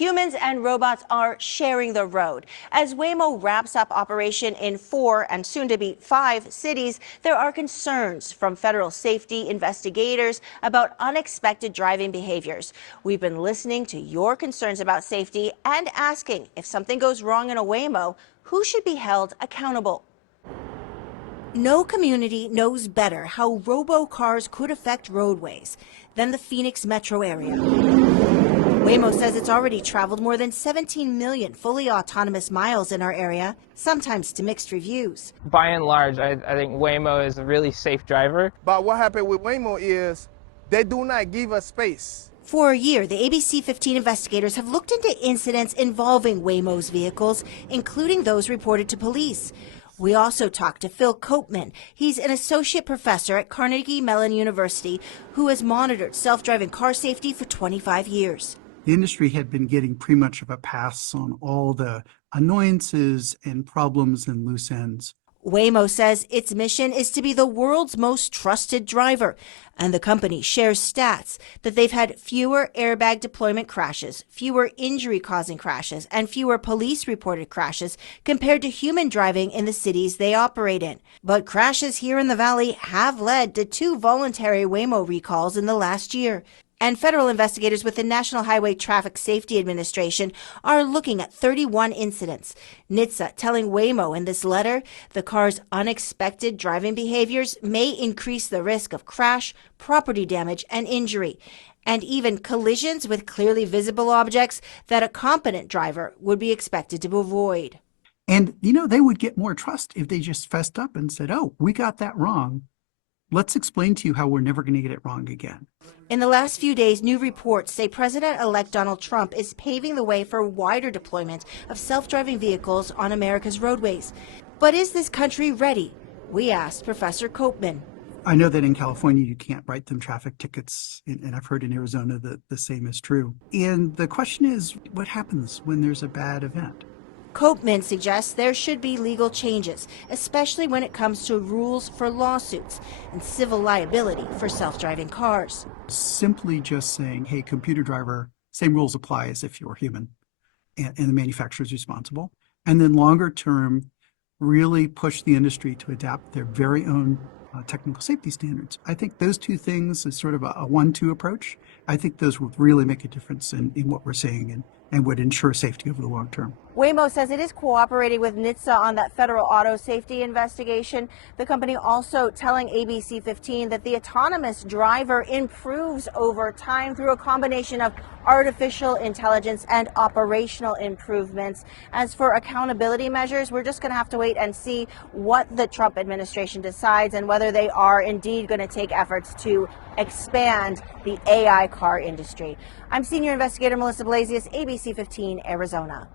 Humans and robots are sharing the road. As Waymo wraps up operation in 4 and soon to be 5 cities, there are concerns from federal safety investigators about unexpected driving behaviors. We've been listening to your concerns about safety and asking if something goes wrong in a Waymo, who should be held accountable? No community knows better how robo-cars could affect roadways than the Phoenix metro area. Waymo says it's already traveled more than 17 million fully autonomous miles in our area, sometimes to mixed reviews. By and large, I think Waymo is a really safe driver. But what happened with Waymo is they do not give us space. For a year, the ABC 15 investigators have looked into incidents involving Waymo's vehicles, including those reported to police. We also talked to Phil Copeman. He's an associate professor at Carnegie Mellon University who has monitored self-driving car safety for 25 years. The industry had been getting pretty much of a pass on all the annoyances and problems and loose ends. Waymo says its mission is to be the world's most trusted driver, and the company shares stats that they've had fewer airbag deployment crashes, fewer injury-causing crashes, and fewer police-reported crashes compared to human driving in the cities they operate in. But crashes here in the valley have led to 2 voluntary Waymo recalls in the last year. And federal investigators with the National Highway Traffic Safety Administration are looking at 31 incidents. NHTSA telling Waymo in this letter the car's unexpected driving behaviors may increase the risk of crash, property damage, and injury, and even collisions with clearly visible objects that a competent driver would be expected to avoid. And, they would get more trust if they just fessed up and said, oh, we got that wrong. Let's explain to you how we're never going to get it wrong again. In the last few days, new reports say President-elect Donald Trump is paving the way for wider deployment of self-driving vehicles on America's roadways. But is this country ready? We asked Professor Copeman. I know that in California you can't write them traffic tickets, and I've heard in Arizona that the same is true. And the question is, what happens when there's a bad event? Copeman suggests there should be legal changes, especially when it comes to rules for lawsuits and civil liability for self-driving cars. Simply just saying, hey, computer driver, same rules apply as if you're human, and the manufacturer is responsible. And then longer term, really push the industry to adapt their very own technical safety standards. I think those 2 things is sort of a 1-2 approach. I think those would really make a difference in what we're saying and would ensure safety over the long term. Waymo says it is cooperating with NHTSA on that federal auto safety investigation. The company also telling ABC 15 that the autonomous driver improves over time through a combination of artificial intelligence and operational improvements. As for accountability measures, we're just going to have to wait and see what the Trump administration decides and whether they are indeed going to take efforts to expand the AI car industry. I'm senior investigator Melissa Blasius, ABC 15, Arizona.